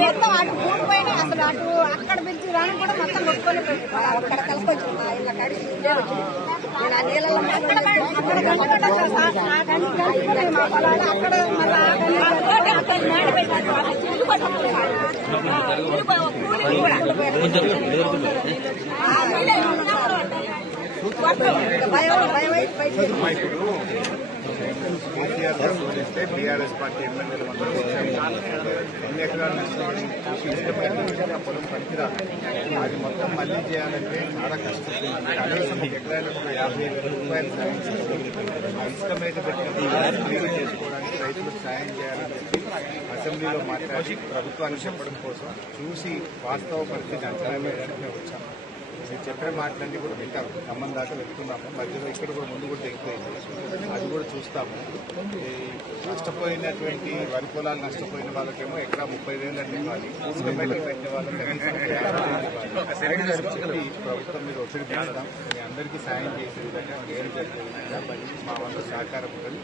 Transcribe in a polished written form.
మొత్తం అటు కూలిపోయినా అసలు అటు అక్కడ పిలిచి రాని కూడా మొత్తం కొట్టుకోలేకపోయింది. అక్కడ కలిసికొచ్చింది ఇలా కడిచి ఆ నీళ్ళలో అక్కడ మా పొలాలు అక్కడ కేసీఆర్ బీఆర్ఎస్ పార్టీ ఎమ్మెల్యేలు ఎన్ని ఎకరాలు నష్టమని ఆ పొలం పనికిరాదు. అది మొత్తం మళ్ళీ చేయాలంటే చాలా కష్టం. కనీసం ఎకరాలకు 50,000 రూపాయలు సాయం చేసి ఇసుక మీద పెట్టిన క్లియర్ చేసుకోవడానికి రైతులకు సాయం చేయాలని చెప్పి అసెంబ్లీలో మాట్లాడి ప్రభుత్వాన్ని చెప్పడం కోసం చూసి వాస్తవ పరిస్థితి అంచనా వేయడానికి మేము వచ్చాము. మీరు చెప్పిన మాటలన్నీ కూడా వింటాము. ఖమ్మం దాకా వెళ్తున్నాము. మధ్యలో ఇక్కడ కూడా ముందు కూడా దిగిపోయింది. అది కూడా చూస్తాము. నష్టపోయినటువంటి వరి పొలాలు నష్టపోయిన వాళ్ళకేమో ఎకరా 30,000 అంటే ఇవ్వాలి. ఇసుక బయటకు పెట్టిన వాళ్ళకి చెప్పి ప్రభుత్వం మీద ఒత్తిడి పెంచుతాం. మీ అందరికీ సాయం చేసే విధంగా ఏం జరిగే మా వంతు సహకారం ఉంటుంది.